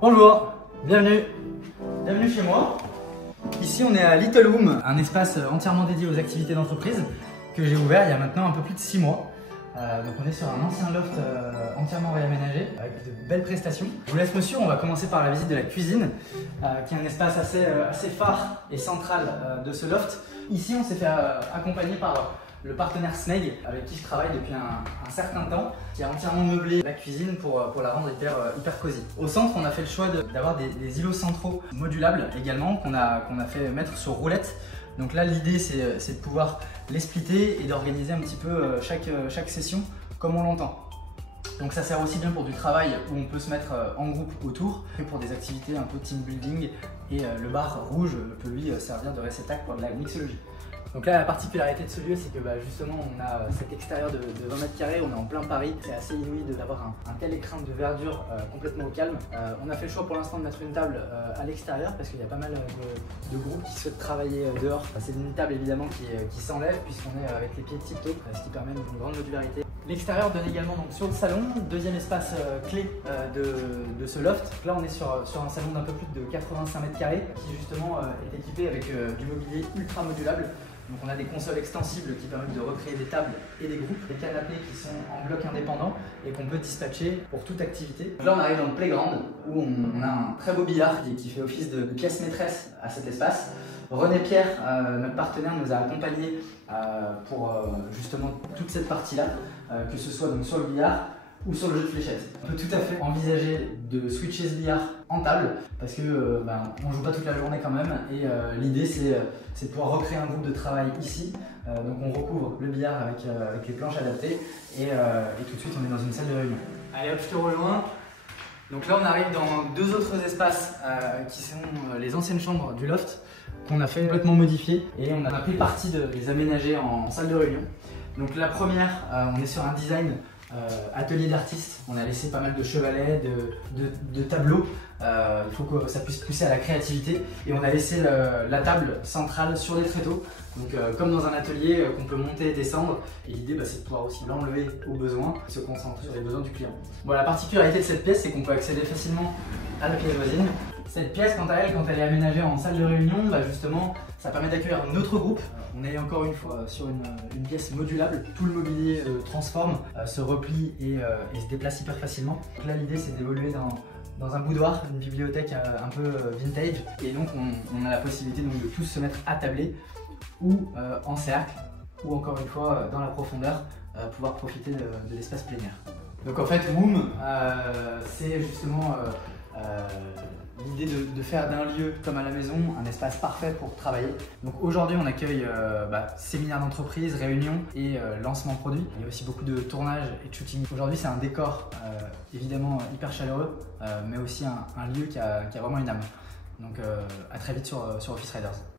Bonjour, bienvenue chez moi. Ici on est à Little Woom, un espace entièrement dédié aux activités d'entreprise que j'ai ouvert il y a maintenant un peu plus de 6 mois. Donc on est sur un ancien loft entièrement réaménagé avec de belles prestations. Je vous laisse me suivre, on va commencer par la visite de la cuisine qui est un espace assez phare et central de ce loft. Ici on s'est fait accompagner par le partenaire Sneg avec qui je travaille depuis un certain temps, qui a entièrement meublé la cuisine pour la rendre hyper cosy. Au centre, on a fait le choix d'avoir des îlots centraux modulables également qu'on a fait mettre sur roulette. Donc là, l'idée c'est de pouvoir les splitter et d'organiser un petit peu chaque session comme on l'entend. Donc ça sert aussi bien pour du travail où on peut se mettre en groupe autour que pour des activités un peu team building, et le bar rouge peut lui servir de réceptacle pour de la mixologie. Donc là, la particularité de ce lieu, c'est que justement on a cet extérieur de 20 mètres carrés, on est en plein Paris. C'est assez inouï d'avoir un tel écrin de verdure complètement au calme. On a fait le choix pour l'instant de mettre une table à l'extérieur parce qu'il y a pas mal de groupes qui souhaitent travailler dehors. C'est une table évidemment qui s'enlève puisqu'on est avec les pieds tip-top, ce qui permet une grande modularité. L'extérieur donne également donc sur le salon, deuxième espace clé de ce loft. Là on est sur un salon d'un peu plus de 85 mètres carrés qui justement est équipé avec du mobilier ultra modulable. Donc on a des consoles extensibles qui permettent de recréer des tables et des groupes, des canapés qui sont en bloc indépendant et qu'on peut dispatcher pour toute activité. Là on arrive dans le playground où on a un très beau billard qui fait office de pièce maîtresse à cet espace. René Pierre, notre partenaire, nous a accompagnés pour justement toute cette partie-là, que ce soit donc sur le billard ou sur le jeu de fléchettes. On peut tout à fait envisager de switcher ce billard en table parce que on joue pas toute la journée quand même, et l'idée c'est de pouvoir recréer un groupe de travail ici. Donc on recouvre le billard avec les planches adaptées et tout de suite on est dans une salle de réunion. Allez hop, je te rejoins. Donc là on arrive dans deux autres espaces qui sont les anciennes chambres du loft qu'on a fait complètement modifier, et on a pris parti de les aménager en salle de réunion. Donc la première, on est sur un design atelier d'artiste. On a laissé pas mal de chevalets, de tableaux. Il faut que ça puisse pousser à la créativité, et on a laissé la table centrale sur les tréteaux, donc comme dans un atelier qu'on peut monter et descendre, et l'idée c'est de pouvoir aussi l'enlever au besoin, se concentrer sur les besoins du client. Bon, la particularité de cette pièce, c'est qu'on peut accéder facilement à la pièce voisine. Cette pièce, quand elle est aménagée en salle de réunion, justement ça permet d'accueillir un autre groupe. On est encore une fois sur une pièce modulable, tout le mobilier se transforme, se replie et se déplace hyper facilement. Donc là l'idée c'est d'évoluer dans un boudoir, une bibliothèque un peu vintage, et donc on a la possibilité donc, de tous se mettre attablés ou en cercle, ou encore une fois dans la profondeur, pouvoir profiter de l'espace plénière. Donc en fait Woom, c'est justement l'idée de faire d'un lieu comme à la maison un espace parfait pour travailler. Donc aujourd'hui on accueille séminaires d'entreprise, réunions et lancement de produits. Il y a aussi beaucoup de tournage et de shooting. Aujourd'hui c'est un décor évidemment hyper chaleureux, mais aussi un lieu qui a vraiment une âme. Donc à très vite sur Office Riders.